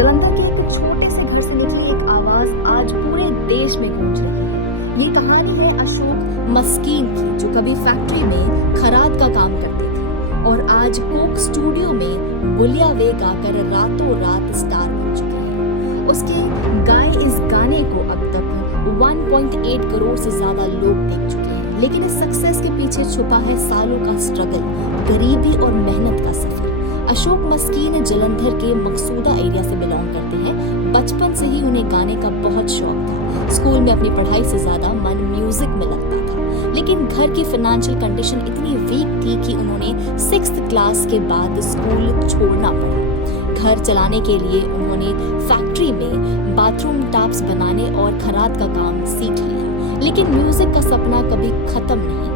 जलंधर के एक छोटे से घर से निकली एक आवाज आज पूरे देश में गूंज रही है। ये कहानी है अशोक मस्कीन की, जो कभी फैक्ट्री में खराद का काम करते थे और आज कोक स्टूडियो में बुलिया वे गाकर रातों रात स्टार बन चुके हैं। उसके गाए इस गाने को अब तक 1.8 करोड़ से ज्यादा लोग देख चुके हैं, लेकिन इस सक्सेस के पीछे छुपा है सालों का स्ट्रगल, गरीबी और मेहनत का सफर। अशोक मस्कीन जलंधर के मकसूदा एरिया से बिलोंग करते हैं। बचपन से ही उन्हें गाने का बहुत शौक था। स्कूल में अपनी पढ़ाई से ज्यादा मन म्यूजिक में लगता था, लेकिन घर की फाइनेंशियल कंडीशन इतनी वीक थी कि उन्होंने 6th क्लास के बाद स्कूल छोड़ना पड़ा। घर चलाने के लिए उन्होंने फैक्ट्री में बाथरूम टैप्स बनाने और खराद का काम सीख लिया, लेकिन म्यूजिक का सपना कभी खत्म नहीं।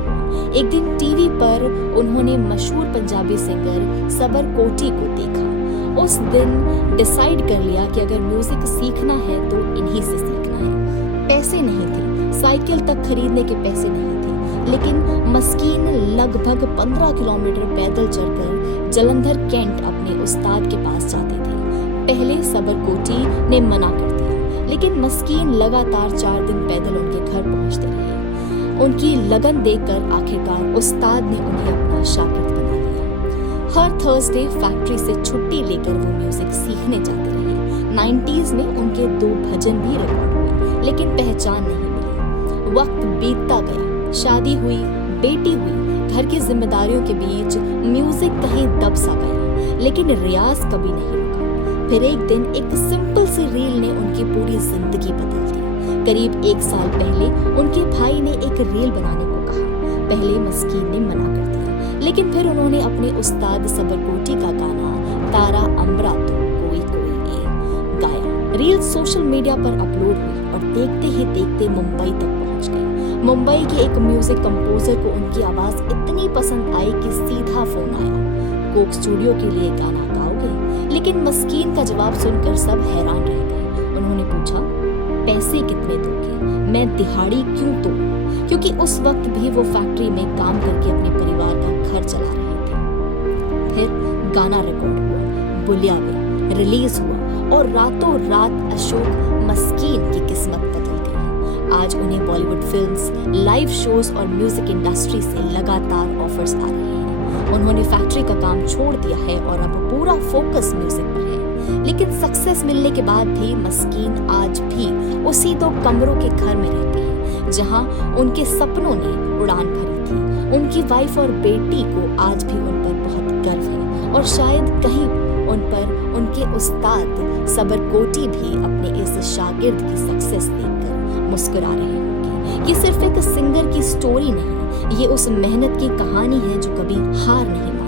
एक दिन टीवी पर उन्होंने मशहूर पंजाबी सिंगर सबर कोटी को देखा। उस दिन डिसाइड कर लिया कि अगर म्यूजिक सीखना है तो इन्हीं से सीखना है। पैसे नहीं थे, साइकिल तक खरीदने के पैसे नहीं थे, लेकिन मस्कीन लगभग 15 किलोमीटर पैदल चलकर जलंधर कैंट अपने उस्ताद के पास जाते थे। पहले सबर कोटी ने मना कर दिया, लेकिन मस्कीन लगातार 4 दिन पैदल उनके घर पहुंचते रहे। उनकी लगन देखकर आखिरकार उस्ताद ने उन्हें अपना शागिर्द बना लिया। हर थर्सडे फैक्ट्री से छुट्टी लेकर वो म्यूजिक सीखने जाते रहे। 90s में उनके 2 भजन भी रिकॉर्ड हुए, लेकिन पहचान नहीं मिली। वक्त बीतता गया, शादी हुई, बेटी हुई, घर की जिम्मेदारियों के बीच म्यूजिक कहीं दब सा गया, लेकिन रियाज कभी नहीं रुका। फिर एक दिन एक सिंपल सी रील ने उनकी पूरी जिंदगी बदल दी। करीब 1 साल पहले उनके भाई ने एक रील बनाने को कहा। पहले मस्कीन ने मना कर दिया, लेकिन फिर उन्होंने अपने उस्ताद सबरकोटी का गाना तारा अम्बरा तो कोई कोई गाया। रील सोशल मीडिया पर अपलोड हुई और देखते ही देखते मुंबई तक पहुंच गई। मुंबई के एक म्यूजिक कंपोजर को उनकी आवाज इतनी पसंद आई कि सीधा फोन आया, कोक स्टूडियो के लिए गाना गाओगे? लेकिन मस्कीन का जवाब सुनकर सब हैरान रह गए। उन्होंने पूछा, पैसे कितने दोगे? मैं दिहाड़ी क्यों दूं? क्योंकि उस वक्त भी वो फैक्ट्री में काम करके अपने परिवार का घर चला रहे थे। फिर गाना रिकॉर्ड हुआ, बुलिया वे रिलीज हुआ और रातों रात अशोक मस्कीन की किस्मत बदल गई। आज उन्हें बॉलीवुड फिल्म्स, लाइव शोज और म्यूजिक इंडस्ट्री से लगातार ऑफर्स आ रहे हैं। उन्होंने फैक्ट्री का काम छोड़ दिया है और अब पूरा फोकस म्यूजिक पर है। लेकिन सक्सेस मिलने के बाद भी मस्कीन आज भी उसी 2 कमरों के घर में रहते हैं जहां उनके सपनों ने उड़ान भरी थी। उनकी वाइफ और बेटी को आज भी उन पर बहुत गर्व है और शायद कहीं उन पर उनके उस्ताद सबरकोटी भी अपने इस शागिर्द की सक्सेस देखकर मुस्कुरा रहे होंगे। ये सिर्फ एक सिंगर की स्टोरी नहीं, ये उस मेहनत की कहानी है जो कभी हार नहीं मानी।